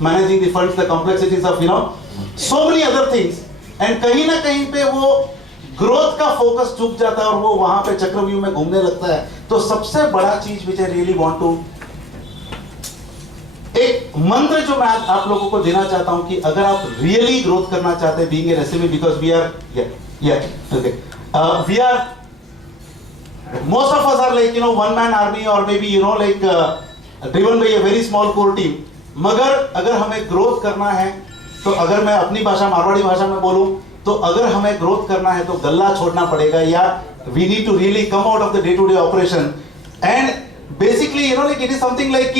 managing the funds, the complexities of so many other things, and कहीं ना कहीं पे वो ग्रोथ का फोकस चूक जाता है और वो वहां पे चक्रव्यूह में घूमने लगता है। तो सबसे बड़ा चीज which I really want to, एक मंत्र जो मैं आप लोगों को देना चाहता हूं कि अगर आप रियली ग्रोथ करना चाहते हैं being an SME, because we are most of us are like one man army or maybe like driven by a very small core team, मगर अगर हमें ग्रोथ करना है तो अगर मैं अपनी भाषा मारवाड़ी भाषा में बोलूं तो अगर हमें ग्रोथ करना है तो गल्ला छोड़ना पड़ेगा, या we need to really come out of the day to day operation and basically like it is something like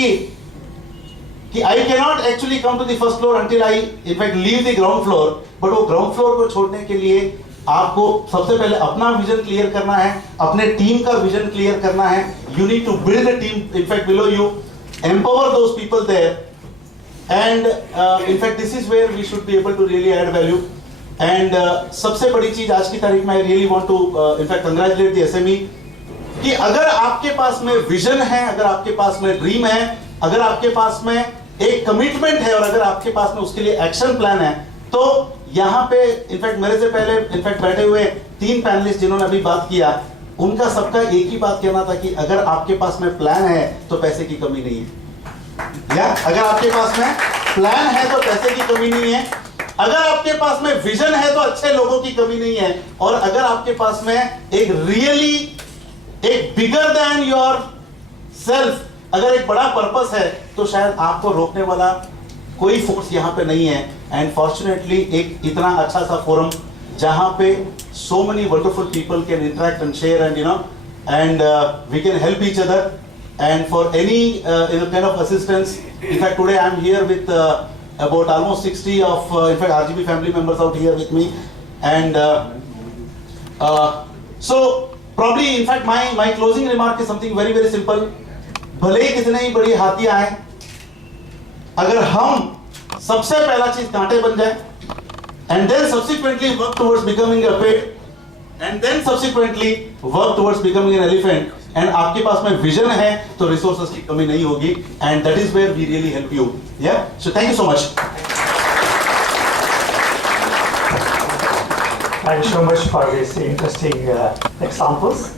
कि I cannot actually come to the first floor until I in fact leave the ground floor, but वो ground floor को छोड़ने के लिए आपको सबसे पहले अपना विजन क्लियर करना है, अपने टीम का विजन क्लियर करना है। You need to build a team in fact below you, empower those people there, and in fact this is where we should be able to really add value. And सबसे बड़ी चीज आज की तारीख में I really want to in fact congratulate the SME कि अगर आपके पास में विजन है, अगर आपके पास में ड्रीम है, अगर आपके पास में एक कमिटमेंट है और अगर आपके पास में उसके लिए एक्शन प्लान है, तो यहाँ पे इनफैक्ट मेरे से पहले इनफैक्ट बैठे हुए 3 पैनलिस्ट जिन्होंने अभी बात किया, उनका सबका एक ही बात कहना था कि अगर आपके पास में प्लान है तो पैसे की कमी नहीं है। या अगर आपके पास में प्लान है तो पैसे की कमी नहीं है, अगर आपके पास में विजन है तो अच्छे लोगों की कमी नहीं है, और अगर आपके पास में एक रियली एक बिगर देन योर सेल्फ अगर एक बड़ा पर्पस है तो शायद आपको रोकने वाला कोई फोर्स यहाँ पे नहीं है। एंड फॉर्चुनेटली एक इतना अच्छा सा फोरम जहाँ पे so many wonderful people can interact and share and we can help each other, and for any kind of assistance. In fact today I am here with about almost 60 of in fact RGB family members out here with me, and so probably in fact my closing remark is something very very simple. भले ही कितने ही बड़ी हाथियां आए, अगर हम सबसे पहला चीज कांटे बन जाए and then subsequently work towards becoming a pet and then subsequently work towards becoming an elephant, and आपके पास में विजन है तो रिसोर्सेज की कमी नहीं होगी, and that is where we really help you. Yeah, so thank you so much. Thank you so much for these interesting examples.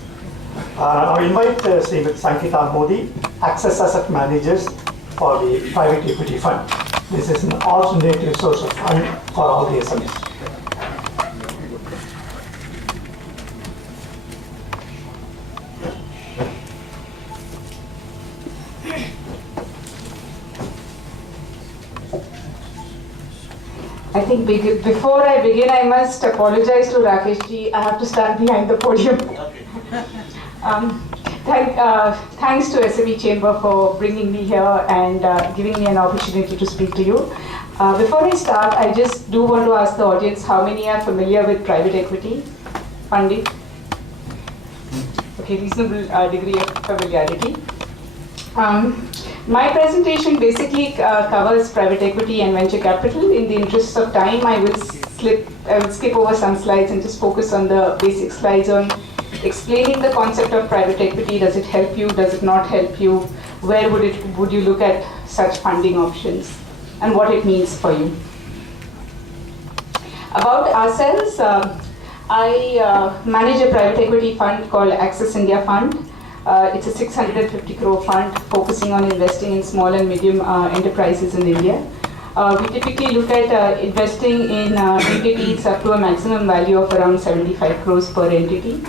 I invite Srimati Sankita Modi, Access Asset Managers for the Private Equity Fund. This is an alternative source of fund for all the SMEs. I think before I begin, I must apologize to Rakesh ji. I have to stand behind the podium. Thanks to SME Chamber for bringing me here and giving me an opportunity to speak to you. Before I start, I just do want to ask the audience how many are familiar with private equity funding? Okay, reasonable degree of familiarity. My presentation basically covers private equity and venture capital. In the interest of time, I will skip over some slides and just focus on the basic slides on explaining the concept of private equity. Does it help you? Does it not help you? Where would you look at such funding options, and what it means for you? About ourselves, I manage a private equity fund called Access India Fund. It's a 650 crore fund focusing on investing in small and medium enterprises in India. We typically look at investing in entities up to a maximum value of around 75 crores per entity.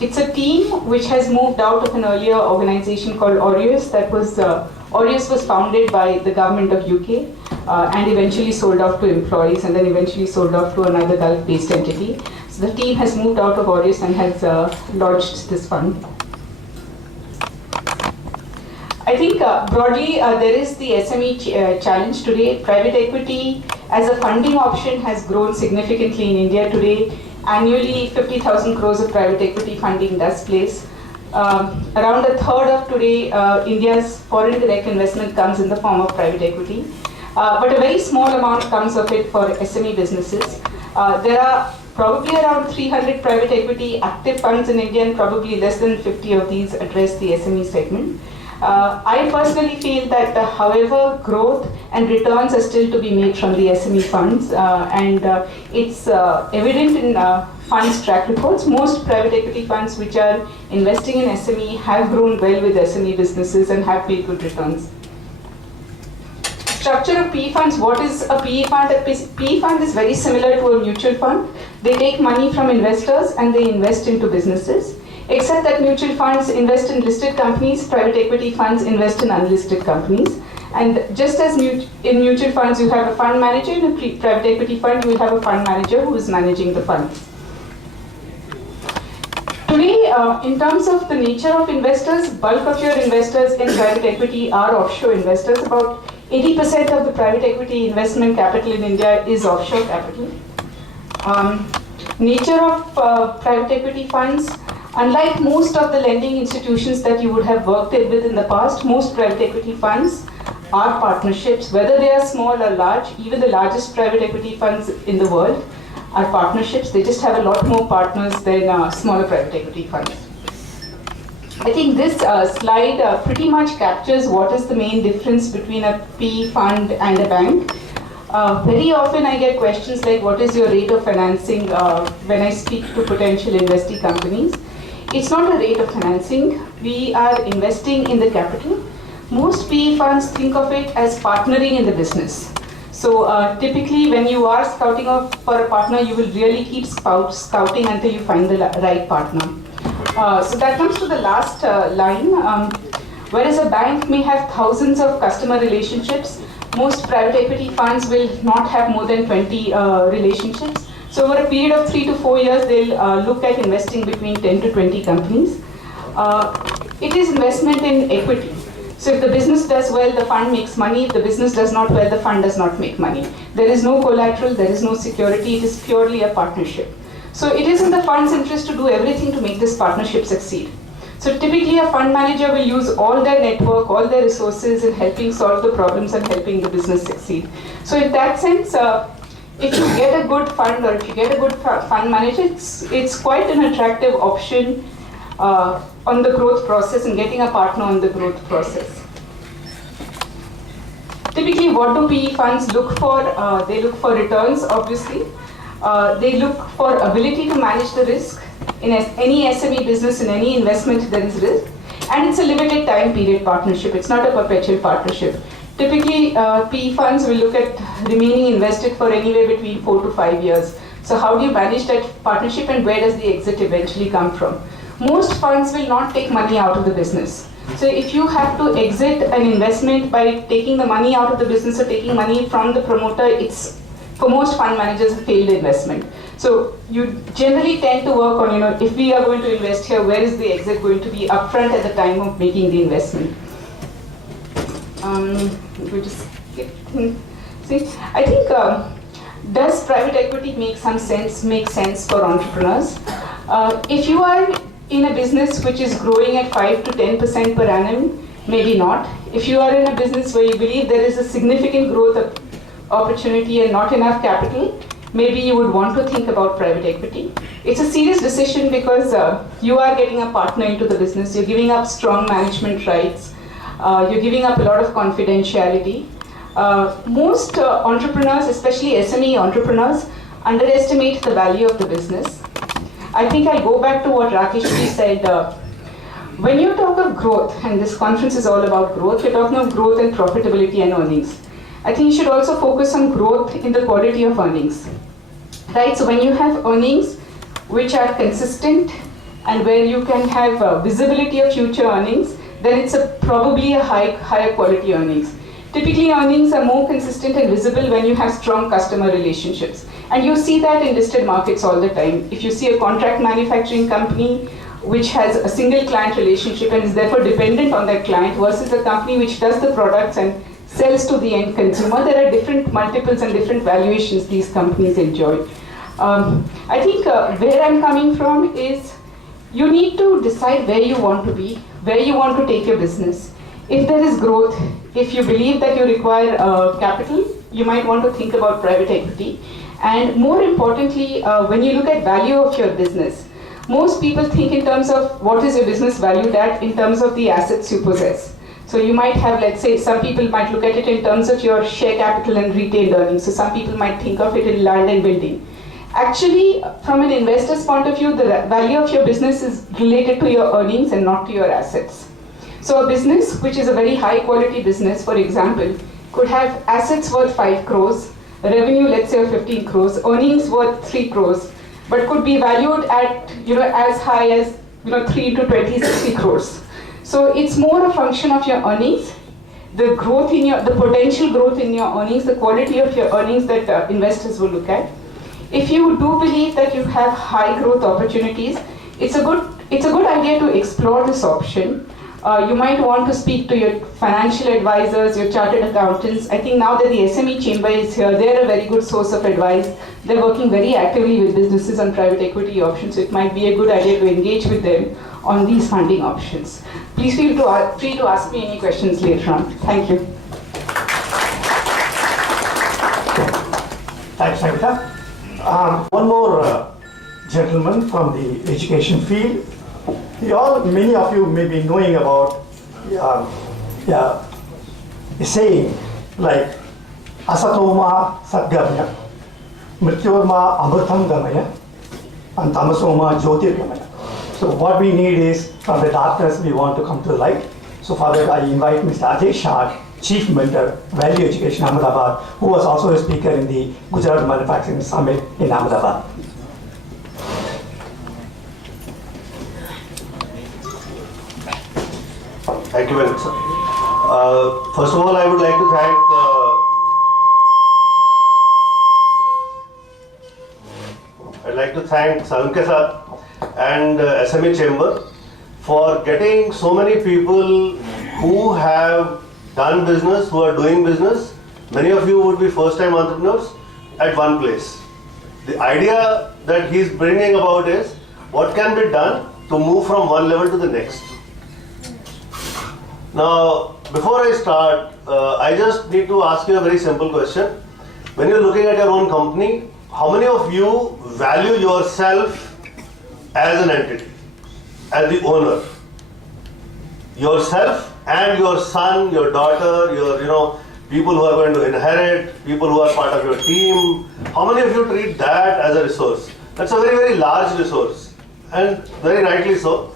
It's a team which has moved out of an earlier organization called Aureus. Aureus was founded by the government of UK and eventually sold off to employees, and then eventually sold off to another Gulf-based entity. So the team has moved out of Aureus and has launched this fund. I think broadly there is the SME challenge today. Private equity as a funding option has grown significantly in India today. Annually 50,000 crores of private equity funding does place. Around a third of today India's foreign direct investment comes in the form of private equity. But a very small amount comes of it for SME businesses. There are probably around 300 private equity active funds in India, and probably less than 50 of these address the SME segment. I personally feel that however growth and returns are still to be made from the SME funds, and it's evident in funds track reports. Most private equity funds which are investing in SME have grown well with SME businesses and have paid good returns. Structure of PE funds, what is a PE fund? A PE fund is very similar to a mutual fund. They take money from investors and they invest into businesses. Except that mutual funds invest in listed companies, private equity funds invest in unlisted companies. And just as in mutual funds you have a fund manager, in a private equity fund you will have a fund manager who is managing the funds. Today, in terms of the nature of investors, bulk of your investors in private equity are offshore investors. About 80% of the private equity investment capital in India is offshore capital. Nature of private equity funds, unlike most of the lending institutions that you would have worked with in the past, most private equity funds are partnerships, whether they are small or large. Even the largest private equity funds in the world are partnerships. They just have a lot more partners than smaller private equity funds. I think this slide pretty much captures what is the main difference between a PE fund and a bank. Very often I get questions like, what is your rate of financing when I speak to potential investee companies. It's not a rate of financing. We are investing in the capital. Most PE funds think of it as partnering in the business. So typically when you are scouting for a partner, you will really keep scouting until you find the right partner. So that comes to the last line. Whereas a bank may have thousands of customer relationships, most private equity funds will not have more than 20 relationships. So over a period of 3 to 4 years, they'll look at investing between 10 to 20 companies. It is investment in equity. So if the business does well, the fund makes money. If the business does not well, the fund does not make money. There is no collateral, there is no security, it is purely a partnership. So it is in the fund's interest to do everything to make this partnership succeed. So typically a fund manager will use all their network, all their resources in helping solve the problems and helping the business succeed. So in that sense, if you get a good fund or if you get a good fund manager, it's quite an attractive option on the growth process and getting a partner on the growth process. Typically, what do PE funds look for? They look for returns, obviously. They look for ability to manage the risk. In any SME business, in any investment, there is risk. And it's a limited time period partnership. It's not a perpetual partnership. Typically, PE funds will look at remaining invested for anywhere between 4 to 5 years. So how do you manage that partnership and where does the exit eventually come from? Most funds will not take money out of the business. So if you have to exit an investment by taking the money out of the business or taking money from the promoter, it's for most fund managers a failed investment. So you generally tend to work on, if we are going to invest here, where is the exit going to be upfront at the time of making the investment? We just see. I think does private equity make sense for entrepreneurs? If you are in a business which is growing at 5 to 10% per annum, maybe not. If you are in a business where you believe there is a significant growth opportunity and not enough capital, maybe you would want to think about private equity. It's a serious decision because you are getting a partner into the business, you're giving up strong management rights, you're giving up a lot of confidentiality. Most entrepreneurs, especially SME entrepreneurs, underestimate the value of the business. I think I'll go back to what Rakesh said. When you talk of growth, and this conference is all about growth, we're talking of growth and profitability and earnings. I think you should also focus on growth in the quality of earnings. Right, so when you have earnings which are consistent and where you can have visibility of future earnings, then it's probably a higher quality earnings. Typically earnings are more consistent and visible when you have strong customer relationships. And you see that in listed markets all the time. If you see a contract manufacturing company which has a single client relationship and is therefore dependent on that client versus a company which does the products and sells to the end consumer, there are different multiples and different valuations these companies enjoy. I think where I'm coming from is you need to decide where you want to be, where you want to take your business. If there is growth, if you believe that you require capital, you might want to think about private equity. And more importantly, when you look at value of your business, most people think in terms of what is your business valued at in terms of the assets you possess. So you might have, let's say, some people might look at it in terms of your share capital and retained earnings. So some people might think of it in land and building. Actually, from an investor's point of view, the value of your business is related to your earnings and not to your assets. So a business which is a very high quality business, for example, could have assets worth 5 crores, revenue, let's say, of 15 crores, earnings worth 3 crores, but could be valued at, as high as, 3 to 20, 60 crores. So it's more a function of your earnings, the growth in the potential growth in your earnings, the quality of your earnings that investors will look at. If you do believe that you have high growth opportunities, it's a good idea to explore this option. You might want to speak to your financial advisors, your chartered accountants. I think now that the SME chamber is here, they're a very good source of advice. They're working very actively with businesses on private equity options, so it might be a good idea to engage with them on these funding options. Please feel free to ask me any questions later on. Thank you. Thanks, Navita. One more gentleman from the education field. Many of you may be knowing about a saying like Asatoma Sadgamya, Mrityurma Amritam Gamaya, and Tamasoma Jyotir Gamaya. So what we need is, from the darkness we want to come to the light. So for that I invite Mr. Ajay Shah, Chief Mentor, Value Education Ahmedabad, who was also a speaker in the Gujarat Manufacturing Summit in Ahmedabad. Thank you very much, sir. First of all, I would like to thank Salunkhe sir and SME Chamber for getting so many people who have done business, who are doing business. Many of you would be first-time entrepreneurs at one place. The idea that he's bringing about is what can be done to move from one level to the next. Now, before I start, I just need to ask you a very simple question. When you're looking at your own company, how many of you value yourself as an entity, as the owner? Yourself and your son, your daughter, your people who are going to inherit, people who are part of your team. How many of you treat that as a resource? That's a very, very large resource, and very rightly so.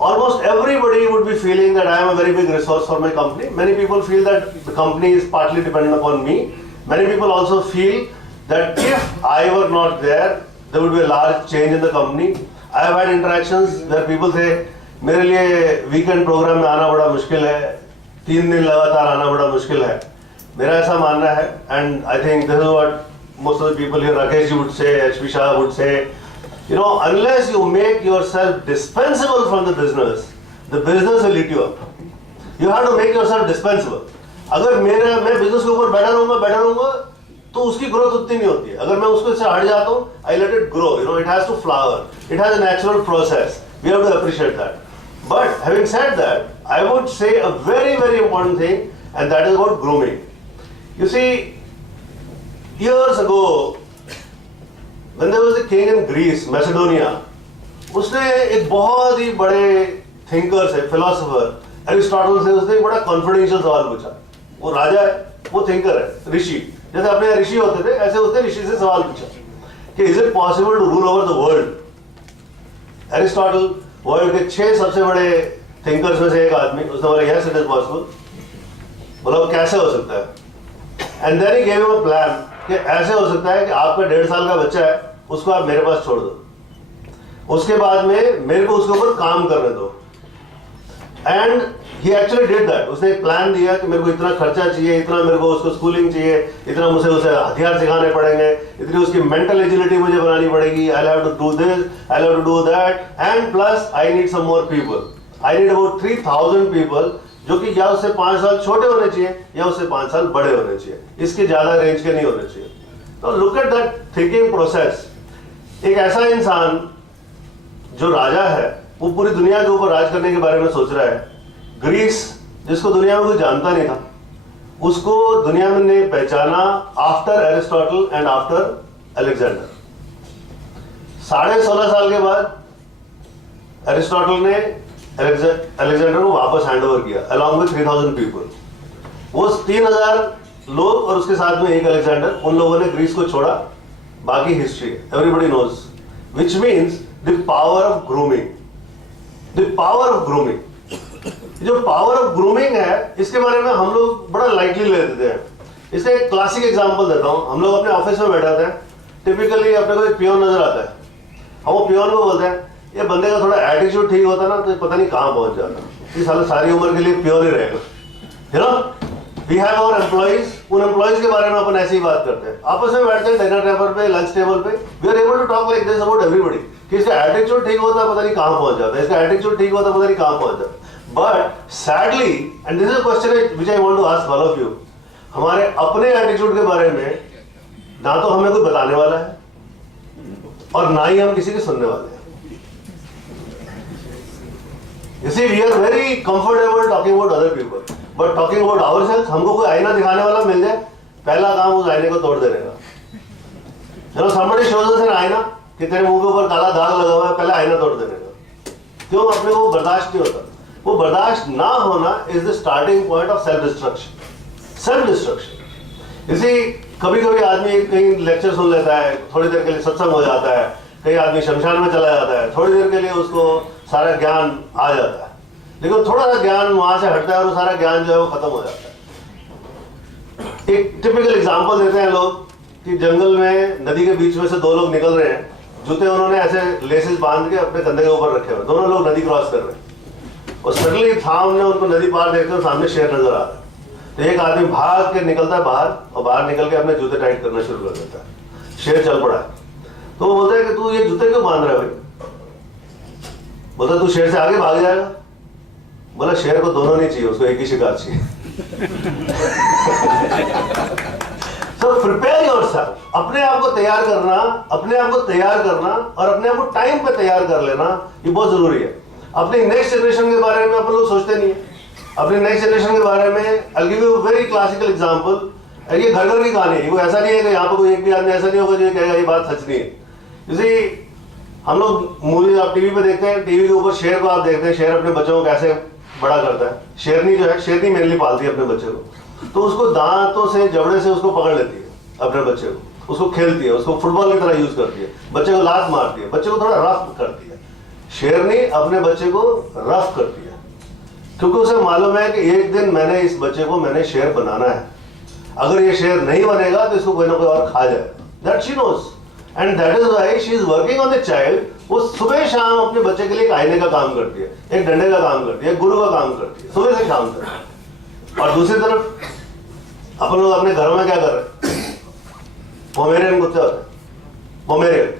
Almost everybody would be feeling that I am a very big resource for my company. Many people feel that the company is partly dependent upon me. Many people also feel that if I were not there, there would be a large change in the company. I have had interactions where people say, मेरे लिए weekend programme में आना बड़ा मुश्किल है, 3 दिन लगातार आना बड़ा मुश्किल है. मेरा ऐसा मानना है, and I think this is what most of the people here, Rakesh would say, HP Shah would say, unless you make yourself dispensable from the business will eat you up. You have to make yourself dispensable. अगर मैं business के ऊपर बैठा रहूँगा, तो उसकी growth उतनी नहीं होती है. अगर मैं उसको से हट जाता हूँ, I let it grow. It has to flower. It has a natural process. We have to appreciate that. But having said that, I would say a very, very important thing, and that is about grooming. You see, years ago, when there was a king in Greece, Macedonia, उसने एक बहुत ही बड़े thinker से, philosopher Aristotle से उसने एक बड़ा confidential सवाल पूछा. वो राजा है, वो थिंकर है, ऋषि, जैसे अपने ऋषि होते थे, ऐसे उसने ऋषि से सवाल पूछा कि is it possible to rule over the world. Aristotle world के 6 सबसे बड़े थिंकर्स में से एक आदमी, उसने बोला यस इट इज पॉसिबल. बोला वो कैसे हो सकता है? And then he gave him a plan कि ऐसे हो सकता है कि आपका 1.5 साल का बच्चा है, उसको आप मेरे पास छोड़ दो, उसके बाद में मेरे को उसके ऊपर काम करने दो. And he actually did that. उसने एक प्लान दिया कि मेरे को इतना खर्चा चाहिए, इतना मेरे को उसको स्कूलिंग चाहिए, इतना मुझे उसे हथियार सिखाने पड़ेंगे, इतनी उसकी मेंटल एजिलिटी मुझे बनानी पड़ेगी, I have to do this, I have to do that, and plus I need some more people. I need about 3000 people जो कि या उससे 5 साल छोटे होने चाहिए या उससे 5 साल बड़े होने चाहिए, इसके ज्यादा रेंज के नहीं होने चाहिए. तो look at that thinking process. एक ऐसा इंसान जो राजा है, वो पूरी दुनिया के ऊपर राज करने के बारे में सोच रहा है. ग्रीस, जिसको दुनिया में कोई जानता नहीं था, उसको दुनिया में ने पहचाना after Aristotle and after Alexander. 16.5 साल के बाद एरिस्टोटल ने अलेक्जेंडर को वापस हैंड ओवर किया अलॉन्ग विद 3000 पीपल। वो 3000 लोग और उसके साथ में एक अलेक्जेंडर, उन लोगों ने ग्रीस को छोड़ा, बाकी हिस्ट्री है, everybody knows, which means the power of grooming, the power of grooming. जो पावर ऑफ ग्रूमिंग है इसके बारे में हम लोग बड़ा लाइटली ले लेते हैं। इसका एक क्लासिक एग्जांपल देता हूं। हम लोग अपने ऑफिस में बैठे हैं, टिपिकली अपने को एक पियोन नजर आता है, हम वो पियोन को बोलते हैं ये बंदे का थोड़ा एटीट्यूड ठीक होता ना तो पता नहीं कहां पहुंच जाता, इस सारी उम्र के लिए पियोन ही रहेगा, you know. We have our employees, उन एम्प्लॉइज के बारे में अपन ऐसे ही बात करते हैं, आपस में बैठते हैं डिनर टेबल पे, लंच टेबल पे, we are able to talk like this about everybody कि इसका एटीट्यूड ठीक होता है पता नहीं कहां पहुंच जाता है, इसका एटीट्यूड ठीक होता है पता नहीं कहां पहुंच जाता है। But sadly, and this is a question which I want to ask all of you, हमारे अपने एटीट्यूड के बारे में ना तो हमें कोई बताने वाला है और ना ही हम किसी के सुनने वाले हैं। You see, we are very comfortable talking about other people, but talking about ourselves, हमको कोई आईना दिखाने वाला मिल जाए, पहला काम उस आईने को तोड़ देने का। You know, somebody shows us an आईना कि तेरे मुंह के ऊपर काला दाग लगा हुआ है, पहले आईना तोड़ देने का। क्यों? अपने को बर्दाश्त नहीं होता। वो बर्दाश्त ना होना is the starting point of self destruction. Self destruction. इसी कभी-कभी आदमी कहीं लेक्चर सुन लेता है, थोड़ी देर के लिए सत्संग हो जाता है, कहीं आदमी शमशान में चला जाता है, थोड़ी देर के लिए उसको सारा ज्ञान आ जाता है, लेकिन थोड़ा सा ज्ञान वहां से हटता है और वो सारा ज्ञान जो है वो खत्म हो जाता है। एक टिपिकल एग्जांपल देते हैं लोग कि जंगल में नदी के बीच में से दो लोग निकल रहे हैं, जूते उन्होंने ऐसे लेसेस बांध के अपने कंधे के ऊपर रखे हुए, दोनों लोग नदी क्रॉस कर रहे हैं और सडनली सामने उनको नदी पार देखते हैं, सामने शेर नजर आ रहा है। तो एक आदमी भाग के निकलता है बाहर और बाहर निकल के अपने जूते टाइट करना शुरू कर देता है। शेर चल पड़ा है, तो वो बोलता है कि तू ये जूते क्यों बांध रहा है भाई? बोलता तू शेर से आगे भाग जाएगा। बोला शेर को दोनों नहीं चाहिए, उसको एक ही शिकार चाहिए। So prepare yourself, अपने आप को तैयार करना, अपने आप को तैयार करना और अपने आप को टाइम पे तैयार कर लेना, ये बहुत जरूरी है। अपनी नेक्स्ट जनरेशन के बारे में अपन लोग सोचते नहीं है। अपनी नेक्स्ट जनरेशन के बारे में I'll give you a very classical example, ये घर घर की कहानी है, वो ऐसा नहीं है कि यहाँ पे कोई एक भी आदमी ऐसा नहीं होगा जो कहेगा ये बात सच नहीं है। जैसे हम लोग मूवी आप टीवी पे देखते हैं, टीवी के ऊपर शेर को आप देखते हैं, शेर अपने बच्चों को कैसे बड़ा करता है। शेरनी जो है, शेरनी मेनली पालती है अपने बच्चे को, तो उसको दांतों से जबड़े से उसको पकड़ लेती है अपने बच्चे को, उसको खेलती है, उसको फुटबॉल की तरह यूज करती है, बच्चे को लात मारती है, बच्चे को थोड़ा रफ करती है। शेरनी अपने बच्चे को रफ करती है क्योंकि उसे मालूम है कि एक दिन मैंने इस बच्चे को मैंने शेर बनाना है, अगर ये शेर नहीं बनेगा तो इसको कोई ना कोई और खा जाएगा। That she knows and that is why she is working on the child. वो सुबह शाम अपने बच्चे के लिए एक आईने का काम करती है, एक डंडे का काम करती है, एक गुरु का काम करती है, सुबह से शाम तक। और दूसरी तरफ अपन लोग अपने घरों में क्या कर रहे हैं? पोमेरियन कुत्ते होते हैं, पोमेरियन,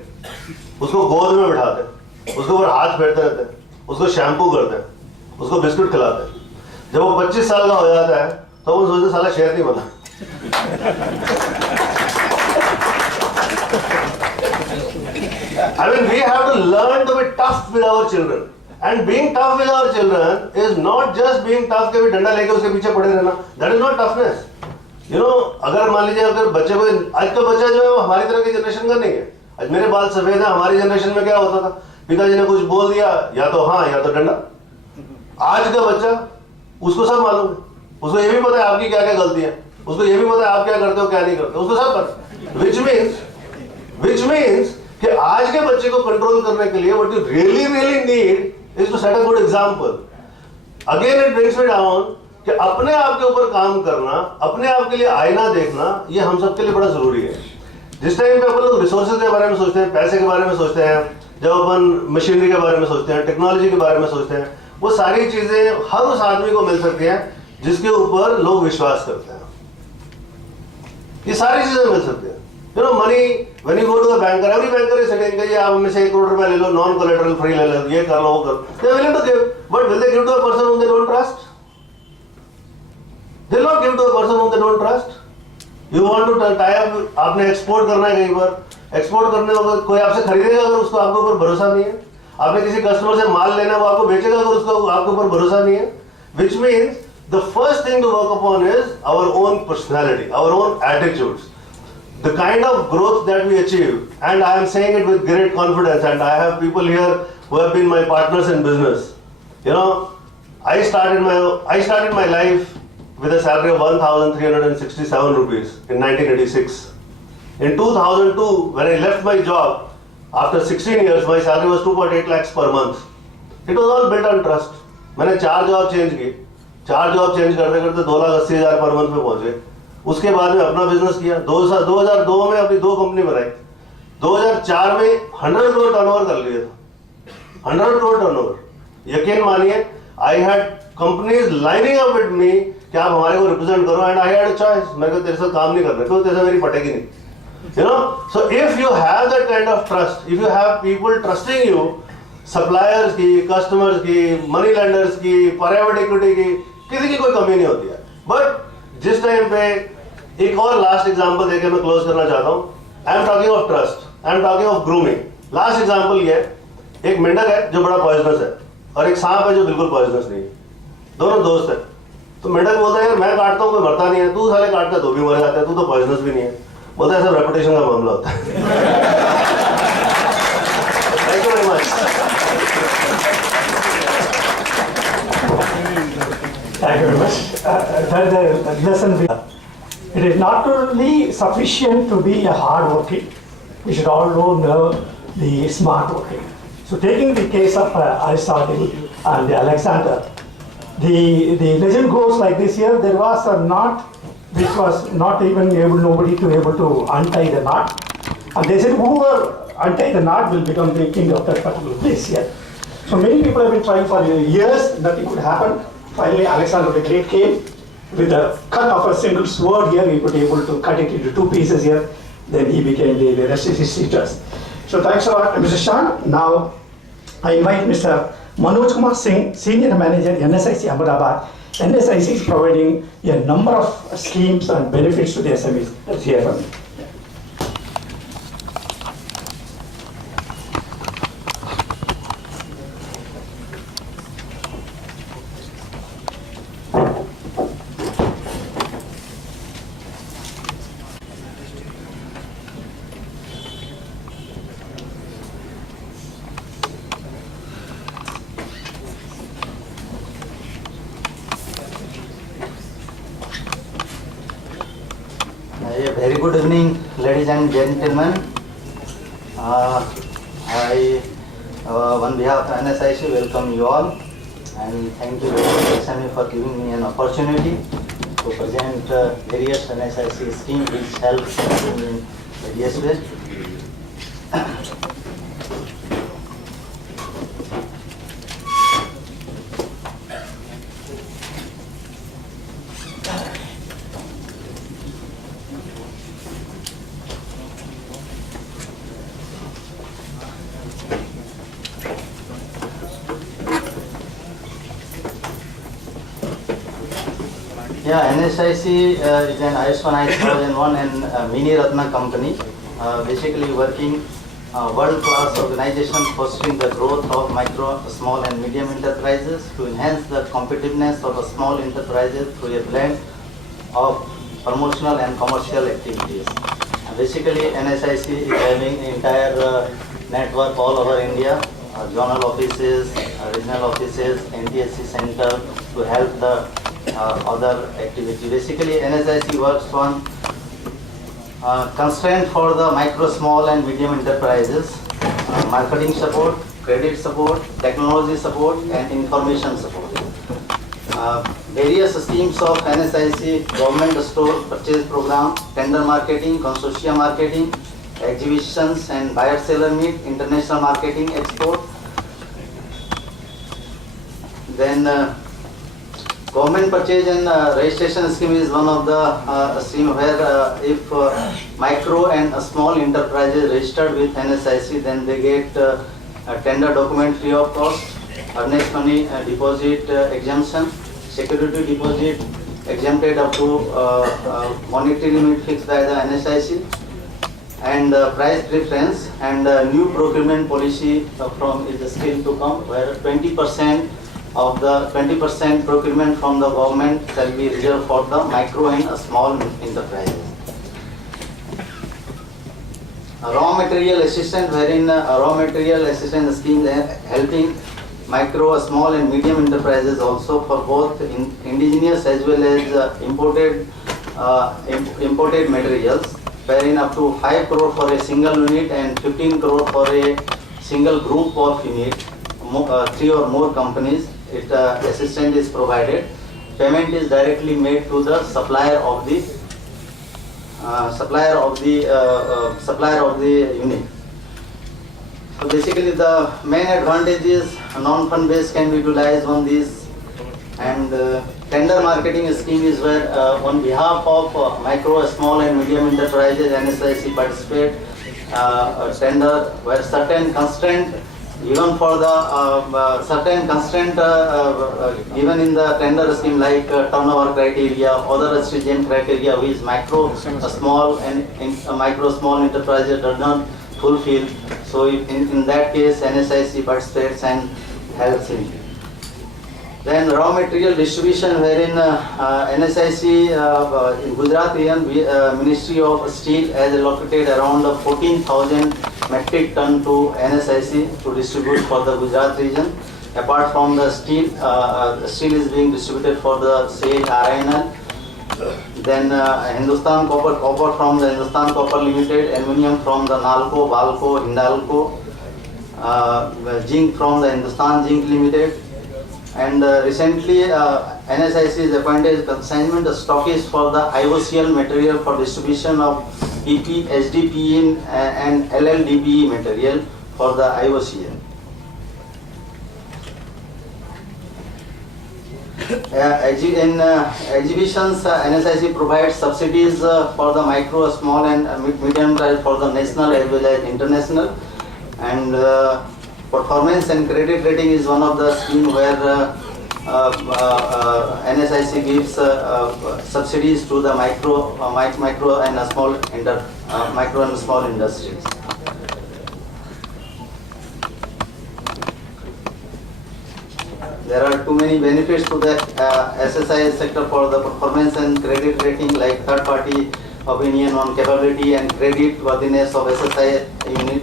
उसको गोद में बिठाते हैं, उसके ऊपर हाथ फेरते रहते हैं, उसको शैम्पू करते हैं, उसको बिस्कुट खिलाते हैं। जब वो 25 साल का हो जाता है तो वो सोचते साला शेर नहीं बना। I mean, we have to learn to be tough with our children, and being tough with our children is not just being tough कि भी डंडा लेके उसके पीछे पड़े रहना। That is not toughness. You know, अगर मान लीजिए अगर बच्चे को, आज का बच्चा जो है वो हमारी तरह की जनरेशन का नहीं है। आज मेरे बाल सफेद है, हमारी जनरेशन में क्या होता था, पिताजी ने कुछ बोल दिया या तो हाँ या तो डंडा। आज का बच्चा, उसको सब मालूम है, उसको ये भी पता है आपकी क्या क्या गलती है, उसको ये भी पता है आप क्या करते हो क्या नहीं करते, उसको सब पता। which means कि आज के बच्चे को कंट्रोल करने के लिए what you really need is to set a good example. Again it brings me down कि अपने आप के ऊपर काम करना, अपने आप के लिए आईना देखना, ये हम सबके लिए बड़ा जरूरी है। जिस टाइम पे अपन लोग रिसोर्सेज के बारे में सोचते हैं, पैसे के बारे में सोचते हैं, जब अपन मशीनरी के बारे में सोचते हैं, टेक्नोलॉजी के बारे में सोचते हैं, वो सारी चीजें हर उस आदमी को मिल सकती हैं जिसके ऊपर लोग विश्वास करते हैं। ये सारी चीजें मिल सकती हैं। You know, money, when you go to a banker, every banker is saying कि आप हमें से 1 करोड़ रुपया ले लो, नॉन कोलेटरल फ्री ले लो, ये कर लो, वो कर। They are willing to give, but will they give to a person whom they don't trust? They will not give to a person whom they don't trust. You want to tie up, आपने export करना है कहीं पर, export करने वक्त कोई आपसे खरीदेगा अगर उसको आपके ऊपर भरोसा नहीं है। आपने किसी कस्टमर से माल लेना है, वो आपको बेचेगा अगर उसको आपके ऊपर भरोसा नहीं है। Which means the first thing to work upon is our own personality, our own attitudes. The kind of growth that we achieve, and I am saying it with great confidence, and I have people here who have been my partners in business. You know, I started my life with a salary of 1,367 rupees in 1986. In 2002, when I left my job, after 16 years, my salary was 2.8 lakhs per month. It was all built on trust. मैंने 4 job change की, 4 job change करते करते 2,80,000 per month में पहुंचे. उसके बाद में अपना बिजनेस किया. 2002 में अपनी 2 कंपनी बनाई. 2004 में 100 करोड़ टर्नओवर कर लिया था. 100 करोड़ टर्नओवर. यकीन मानिए, I had companies lining up with me कि आप हमारे को रिप्रेजेंट करो, and I had a choice. मेरे को तेरे साथ काम नहीं करना क्योंकि तेरे से मेरी पटेगी नहीं. You know, so if you have that kind of trust, if you have people trusting you, suppliers की, customers की, money lenders की, private equity की, किसी की कोई कमी नहीं होती है. But जिस टाइम पे एक और लास्ट एग्जांपल देके मैं क्लोज करना चाहता हूँ. I am talking of trust, I am talking of grooming. Last example ये है, एक मेंढक है जो बड़ा पॉइजनस है और एक सांप है जो बिल्कुल पॉइजनस नहीं है. दोनों दोस्त है. तो मेंढक बोलता है यार मैं काटता हूँ, कोई मरता नहीं है, तू साले काटता है तो भी मर जाता है, तू तो पॉइजनस भी नहीं है. बोलता है सब रेपुटेशन का मामला होता है. Thank you very much. Thank you very much. The lesson it is not only sufficient to be a hard working, we should also know the smart working. So taking the case of Aristotle and Alexander, the legend goes like this: here there was a knot which was not even nobody to able to untie the knot, and they said whoever untie the knot will become the king of that particular place here. So many people have been trying for years, nothing could happen. Finally, Alexander the Great came with a cut of a single sword here. He could be able to cut it into 2 pieces here. Then he became the rest is history. So thanks a lot, Mr. Shah. Now I invite Mr. Manoj Kumar Singh, Senior Manager, NSIC Ahmedabad. NSIC is providing a number of schemes and benefits to the SMEs. Let's hear from him. A very good evening, ladies and gentlemen. I, on behalf of NSIC, welcome you all, and thank you very much, SME, for giving me an opportunity to present various NSIC schemes which help in various ways. Yeah, NSIC is an ISO 9001 and Mini Ratna company, basically working world-class organization fostering the growth of micro, small and medium enterprises to enhance the competitiveness of small enterprises through a blend of promotional and commercial activities. Basically, NSIC is having entire network all over India, zonal offices, regional offices, NTSC center to help the other activity. Basically, NSIC works on constraint for the micro, small and medium enterprises, marketing support, credit support, technology support and information support. Various schemes of NSIC, government store purchase program, tender marketing, consortium marketing, exhibitions and buyer-seller meet, international marketing, export. Then government purchase and registration scheme is one of the scheme where if micro and small enterprises registered with NSIC, then they get a tender document free of cost, earnest money deposit exemption, security deposit exempted up to monetary limit fixed by the NSIC, and price preference and new procurement policy from is still to come, where 20% of the 20% procurement from the government shall be reserved for the micro and small enterprises. Raw material assistance, wherein raw material assistance scheme helping micro, small and medium enterprises also for both indigenous as well as imported materials, wherein up to 5 crore for a single unit and 15 crore for a single group of unit, 3 or more companies, assistance is provided. Payment is directly made to the supplier of the unit. So basically, the main advantage is non-fund based can be utilized on this, and tender marketing scheme is where on behalf of micro, small and medium enterprises, NSIC participate tender where certain constraint given for the given in the tender scheme like turnover criteria, other stringent criteria which micro, small and micro small enterprises does not fulfill. So in that case, NSIC participates and helps in. Then raw material distribution, wherein NSIC in Gujarat region, Ministry of Steel has allocated around 14,000 metric ton to NSIC to distribute for the Gujarat region. Apart from the steel, steel is being distributed for the sale RNL. Then Hindustan Copper from the Hindustan Copper Limited, aluminium from the Nalco, Balco, Hindalco, zinc from the Hindustan Zinc Limited. And recently, NSIC is appointed consignment stockist for the IOCL material for distribution of PP, HDPE and LLDPE material for the IOCL. In exhibitions, NSIC provides subsidies for the micro, small and medium enterprise for the national as well as international. And performance and credit rating is one of the scheme where NSIC gives subsidies to the micro and small industries. There are too many benefits to the SSI sector for the performance and credit rating, like third party opinion on capability and credit worthiness of SSI unit,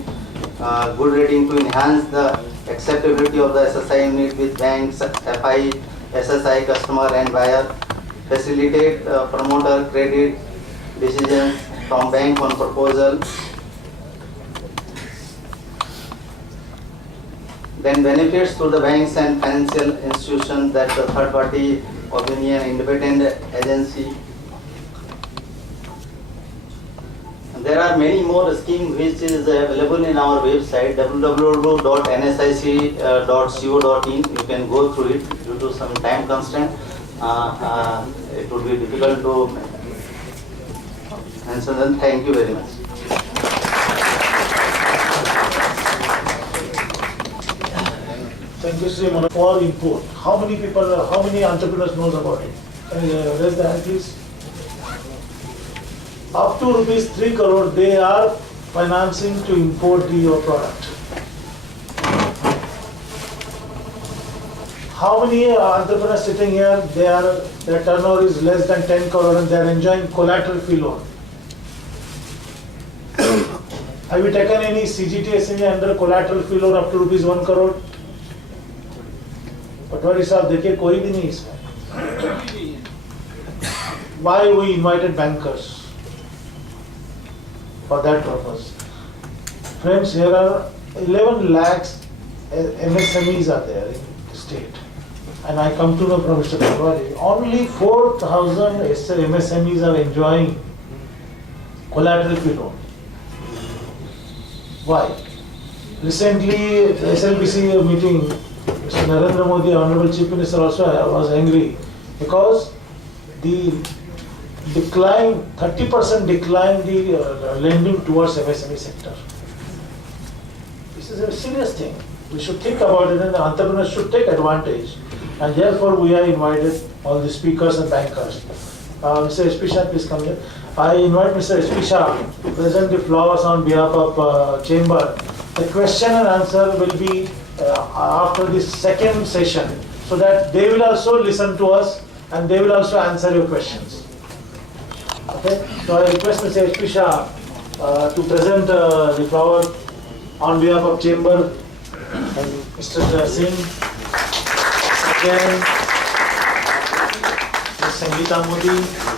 good rating to enhance the acceptability of the SSI unit with banks, FI, SSI customer and buyer, facilitate promoter credit decisions from bank on proposal. Then benefits to the banks and financial institutions, that the third party opinion, independent agency. And there are many more schemes which is available in our website www.nsic.co.in. You can go through it. Due to some time constraint, it would be difficult to answer them. Thank you very much. Thank you, Sri Manohar, for input. How many people, how many entrepreneurs knows about it? Can you raise the hand, please? Up to rupees 3 crore, they are financing to import your product. How many entrepreneurs sitting here, their turnover is less than 10 crore and they are enjoying collateral fee loan? Have you taken any CGT SME under collateral fee loan up to rupees 1 crore? पटवारी साहब देखिए कोई भी नहीं इसमें. Why we invited bankers? For that purpose. Friends, here are 11 lakhs MSMEs are there in the state. And I come to know from Mr. Patwari, only 4,000 MSMEs are enjoying collateral fee loan. Why? Recently, the SLBC meeting, Mr. Narendra Modi, Honorable Chief Minister also was angry because the decline, 30% decline the lending towards MSME sector. This is a serious thing. We should think about it and the entrepreneurs should take advantage. And therefore we have invited all the speakers and bankers. Mr. SP Shah, please come here. I invite Mr. SP Shah to present the flowers on behalf of Chamber. The question and answer will be after this second session, so that they will also listen to us and they will also answer your questions. Okay, so I request Mr. SP Shah to present the flower on behalf of Chamber and Mr. Singh. again, Ms. Sangeeta Modi.